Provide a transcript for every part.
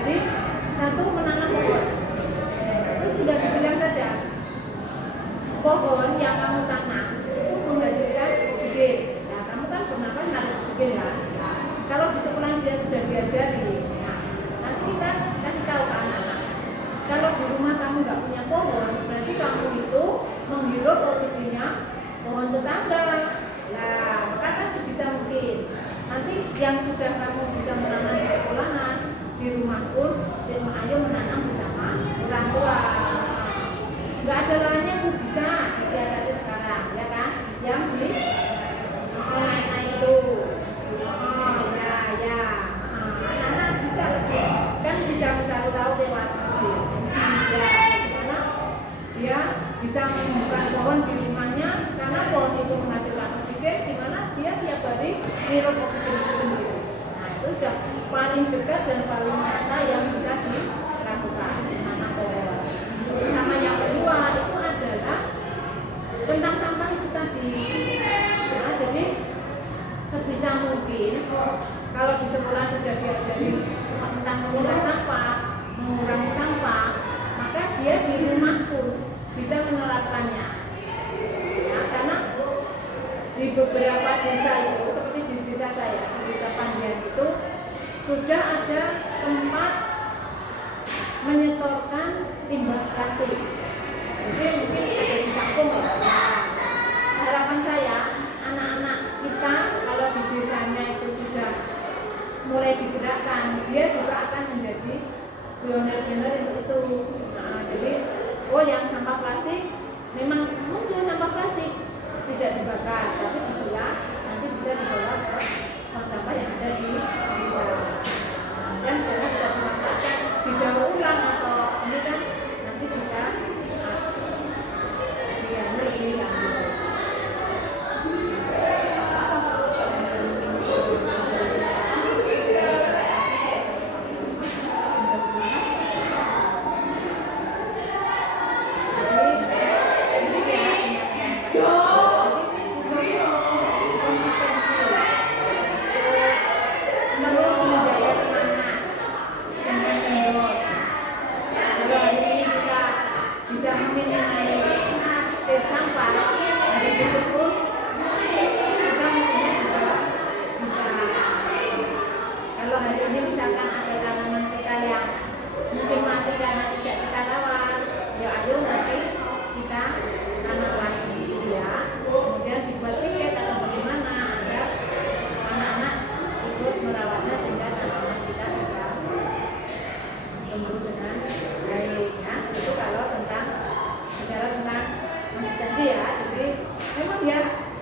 Jadi satu menanam pohon, menyetorkan limbah plastik. Jadi mungkin ada di kampung ya. Harapan saya anak-anak kita kalau di desanya itu sudah mulai digerakkan, dia juga akan menjadi pionir-pionir itu. Nah, jadi yang sampah plastik memang muncul sampah plastik tidak dibakar, tapi dipilah nanti bisa dibawa ke bank sampah yang ada di desa. Dan jangan bisa dimanfaatkan didaur ulang atau ini kan nanti bisa diambil lebih lanjut.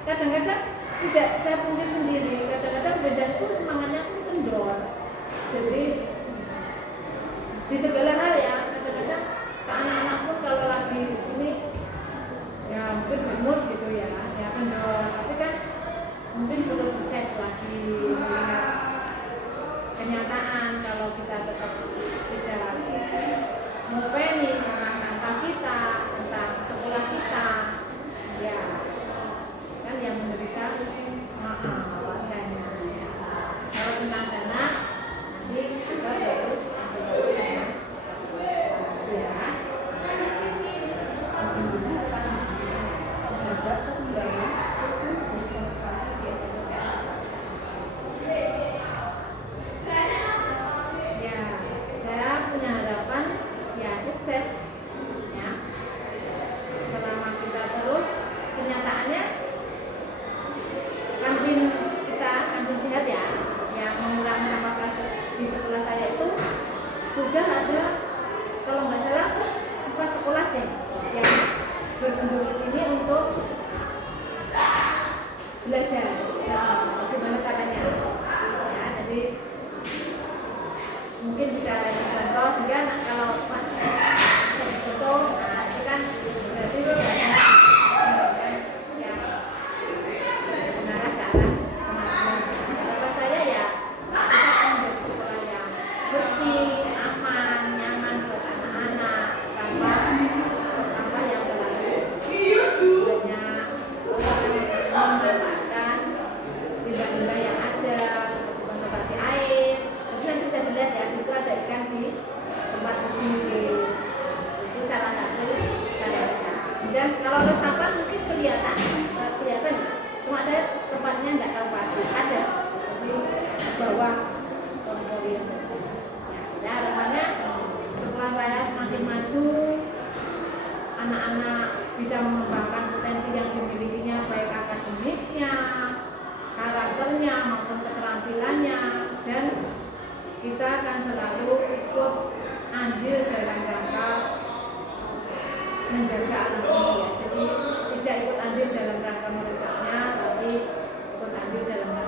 Kadang-kadang tidak saya pungkit sendiri, kadang-kadang beda itu semangatnya pun kendor. Jadi di segala hal ya, kadang-kadang anak-anak pun kalau lagi ini ya mungkin bermood gitu ya kendor. Tapi kan mungkin perlu dicek lagi, melihat kenyataan kalau kita tetap tidak mengopeni tentang sampah kita, tentang sekolah kita, ya kan yang menderita warganya. Kalau tentang dana nanti kita terus ya. Saya punya harapan ya sukses ya. Selama kita terus kenyataannya kantin sehat ya, yang mengurangi sampah plastik di sekolah saya itu sudah ada kalau nggak salah 4 sekolah deh yang berkunjung ke sini untuk belajar bagaimana caranya ya. Jadi mungkin bisa contoh sehingga kalau foto itu kan berarti sudah bisa mengembangkan potensi yang dimilikinya, baik akademiknya, karakternya maupun keterampilannya, dan kita akan selalu ikut andil dalam rangka menjaga alam ini ya. Jadi tidak ikut andil dalam rangka merusaknya, tapi ikut andil dalam rangka